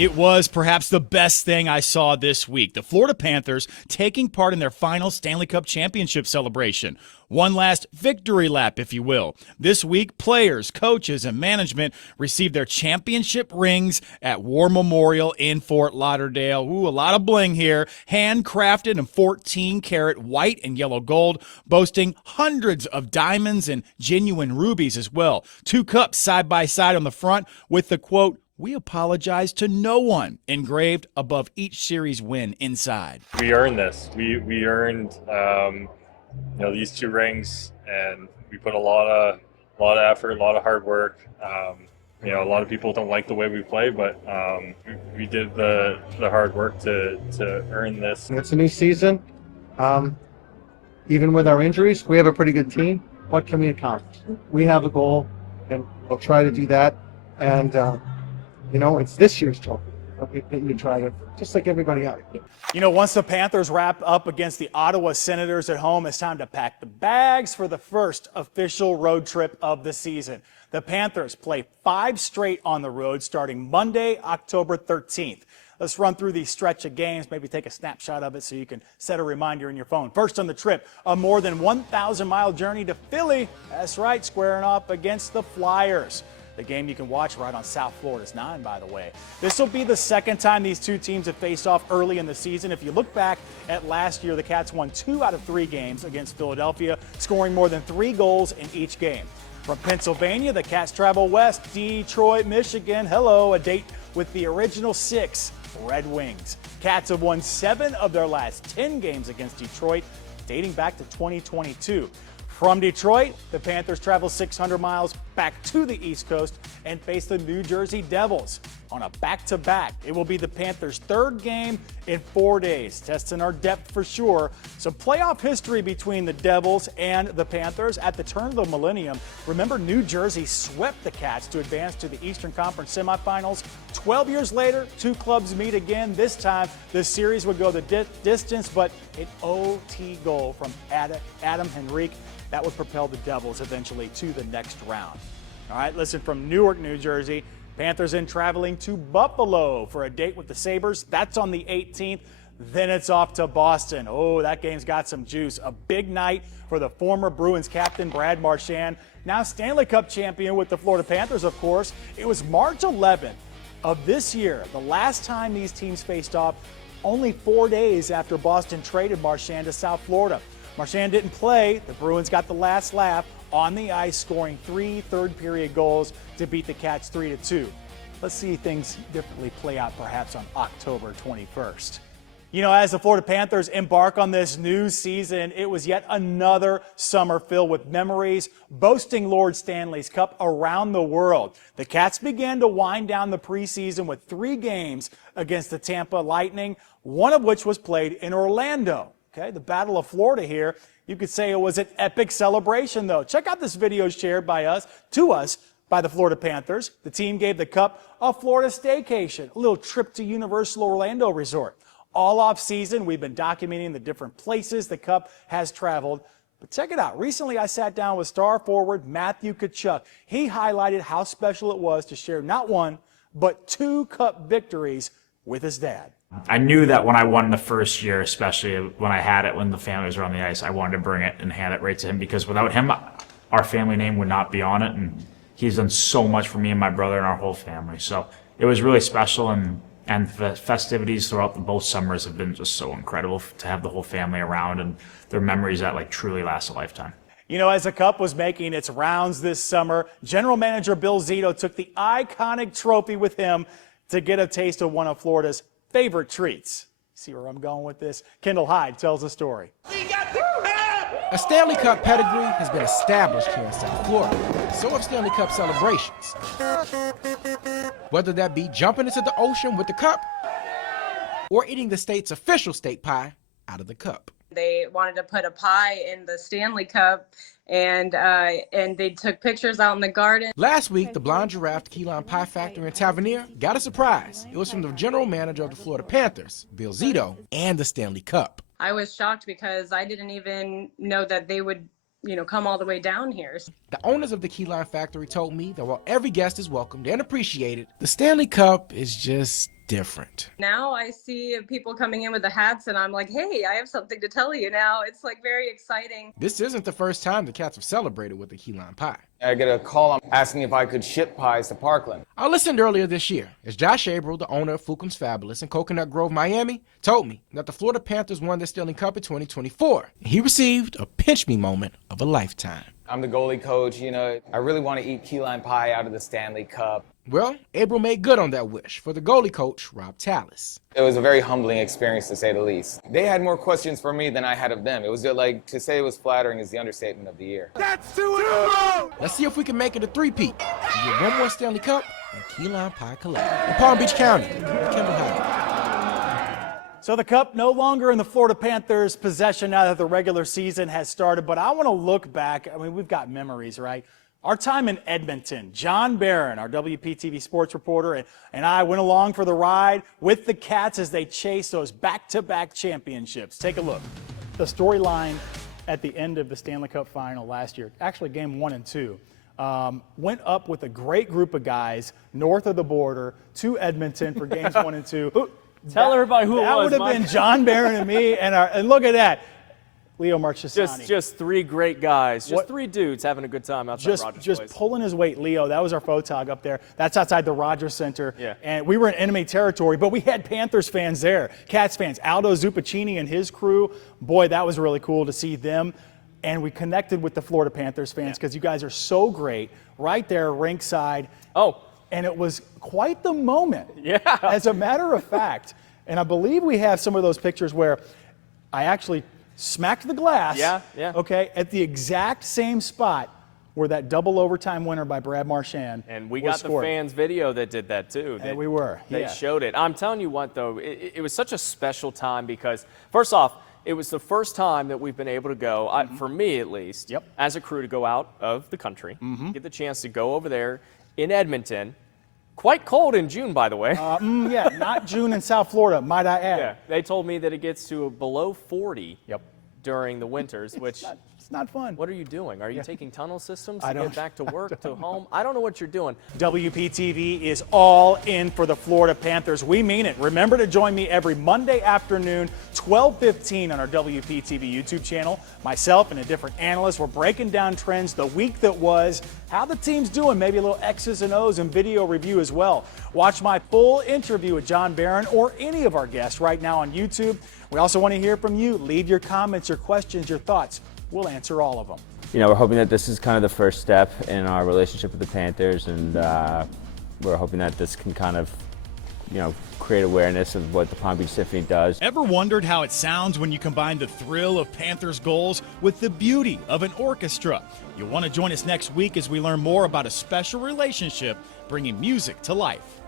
It was perhaps the best thing I saw this week. The Florida Panthers taking part in their final Stanley Cup championship celebration. One last victory lap, if you will. This week, players, coaches, and management received their championship rings at War Memorial in Fort Lauderdale. Ooh, a lot of bling here. Handcrafted in 14-karat white and yellow gold, boasting hundreds of diamonds and genuine rubies as well. 2 cups side by side on the front with the quote, "We apologize to no one," engraved above each series win inside. We earned this. We earned these 2 rings, and we put a lot of effort, a lot of hard work. A lot of people don't like the way we play, but we did the hard work to earn this. It's a new season. Even with our injuries, we have a pretty good team. What can we accomplish? We have a goal, and we'll try to do that. And it's this year's trophy. You try to, just like everybody else. Once the Panthers wrap up against the Ottawa Senators at home, it's time to pack the bags for the first official road trip of the season. The Panthers play 5 straight on the road starting Monday, October 13th. Let's run through these stretch of games, maybe take a snapshot of it so you can set a reminder in your phone. First on the trip, a more than 1,000-mile journey to Philly. That's right, squaring up against the Flyers. The game you can watch right on South Florida's 9, by the way. This will be the second time these 2 teams have faced off early in the season. If you look back at last year, the Cats won 2 out of 3 games against Philadelphia, scoring more than 3 goals in each game. From Pennsylvania, the Cats travel west, Detroit, Michigan. Hello, a date with the original 6 Red Wings. Cats have won 7 of their last 10 games against Detroit, dating back to 2022. From Detroit, the Panthers travel 600 miles back to the East Coast and face the New Jersey Devils on a back-to-back. It will be the Panthers' 3rd game in 4 days, testing our depth for sure. Some playoff history between the Devils and the Panthers at the turn of the millennium. Remember, New Jersey swept the Cats to advance to the Eastern Conference semifinals. 12 years later, 2 clubs meet again. This time, the series would go the distance, but an OT goal from Adam Henrique that would propel the Devils eventually to the next round. All right, listen, from Newark, New Jersey, Panthers in traveling to Buffalo for a date with the Sabres. That's on the 18th. Then it's off to Boston. Oh, that game's got some juice. A big night for the former Bruins captain, Brad Marchand, now Stanley Cup champion with the Florida Panthers, of course. It was March 11th of this year, the last time these teams faced off, only 4 days after Boston traded Marchand to South Florida. Marchand didn't play. The Bruins got the last laugh on the ice, scoring 3 third-period goals to beat the Cats 3-2. Let's see things differently play out perhaps on October 21st. As the Florida Panthers embark on this new season, it was yet another summer filled with memories, boasting Lord Stanley's Cup around the world. The Cats began to wind down the preseason with 3 games against the Tampa Lightning, one of which was played in Orlando. Okay, the Battle of Florida here. You could say it was an epic celebration, though. Check out this video shared by us by the Florida Panthers. The team gave the Cup a Florida staycation, a little trip to Universal Orlando Resort. All off season, we've been documenting the different places the Cup has traveled. But check it out. Recently, I sat down with star forward Matthew Tkachuk. He highlighted how special it was to share not 1, but 2 Cup victories with his dad. I knew that when I won the first year, especially when I had it when the families were on the ice, I wanted to bring it and hand it right to him, because without him, our family name would not be on it, and he's done so much for me and my brother and our whole family. So it was really special, and the festivities throughout both summers have been just so incredible to have the whole family around, and their memories that truly last a lifetime. As the Cup was making its rounds this summer, General Manager Bill Zito took the iconic trophy with him to get a taste of one of Florida's favorite treats. See where I'm going with this? Kendall Hyde tells the story. A Stanley Cup pedigree has been established here in South Florida. So have Stanley Cup celebrations. Whether that be jumping into the ocean with the cup or eating the state's official state pie out of the cup. They wanted to put a pie in the Stanley Cup, and they took pictures out in the garden. Last week, the Blonde Giraffe Key Lime Pie Factory in Tavernier got a surprise. It was from the general manager of the Florida Panthers, Bill Zito, and the Stanley Cup. I was shocked because I didn't even know that they would, come all the way down here. The owners of the Key Lime Factory told me that while every guest is welcomed and appreciated, the Stanley Cup is just different. Now I see people coming in with the hats and I'm like, hey, I have something to tell you now. It's like very exciting. This isn't the first time the Cats have celebrated with a key lime pie. I get a call asking if I could ship pies to Parkland. I listened earlier this year as Josh Abreu, the owner of Fukum's Fabulous in Coconut Grove, Miami, told me that the Florida Panthers won the Stanley Cup in 2024. He received a pinch me moment of a lifetime. I'm the goalie coach, you know, I really want to eat key lime pie out of the Stanley Cup. Well, Abreu made good on that wish for the goalie coach, Rob Tallis. It was a very humbling experience, to say the least. They had more questions for me than I had of them. It was just like, to say it was flattering is the understatement of the year. That's 2 in a row! Let's see if we can make it a three-peat and get one more Stanley Cup and key lime pie collect. In Palm Beach County, Kendall Hyde. So the cup no longer in the Florida Panthers' possession now that the regular season has started, but I want to look back. I mean, we've got memories, right? Our time in Edmonton, John Barron, our WPTV sports reporter, and I went along for the ride with the Cats as they chased those back-to-back championships. Take a look. The storyline at the end of the Stanley Cup final last year, actually game 1 and 2, went up with a great group of guys north of the border to Edmonton for games 1 and 2. Tell everybody who it was. That would have been John Barron and me, and look at that. Leo Marchesani. Just three great guys. Just three dudes having a good time outside Rogers Just Place. pulling his weight. Leo, that was our photog up there. That's outside the Rogers Center. Yeah. And we were in enemy territory, but we had Panthers fans there, Cats fans. Aldo Zupaccini and his crew. Boy, that was really cool to see them. And we connected with the Florida Panthers fans because you guys are so great right there rinkside. Oh. And it was quite the moment. Yeah. As a matter of fact. And I believe we have some of those pictures where I actually smacked the glass, yeah. okay, at the exact same spot where that double overtime winner by Brad Marchand And we was got scored. the fans video that did that too. And we were, They yeah. showed it. I'm telling you what, though, it was such a special time because, first off, it was the first time that we've been able to go, for me at least, as a crew to go out of the country, get the chance to go over there in Edmonton. Quite cold in June, by the way. Yeah, not June in South Florida, might I add. Yeah, they told me that it gets to below 40 during the winters, which it's not fun. What are you doing? Are you taking tunnel systems I to don't- get back to work, to home? I don't know what you're doing. WPTV is all in for the Florida Panthers. We mean it. Remember to join me every Monday afternoon, 12:15 on our WPTV YouTube channel. Myself and a different analyst, we're breaking down trends the week that was, how the team's doing, maybe a little X's and O's and video review as well. Watch my full interview with John Barron or any of our guests right now on YouTube. We also want to hear from you. Leave your comments, your questions, your thoughts. We'll answer all of them. You know, we're hoping that this is kind of the first step in our relationship with the Panthers, and we're hoping that this can kind of, you know, create awareness of what the Palm Beach Symphony does. Ever wondered how it sounds when you combine the thrill of Panthers goals with the beauty of an orchestra? You'll want to join us next week as we learn more about a special relationship bringing music to life.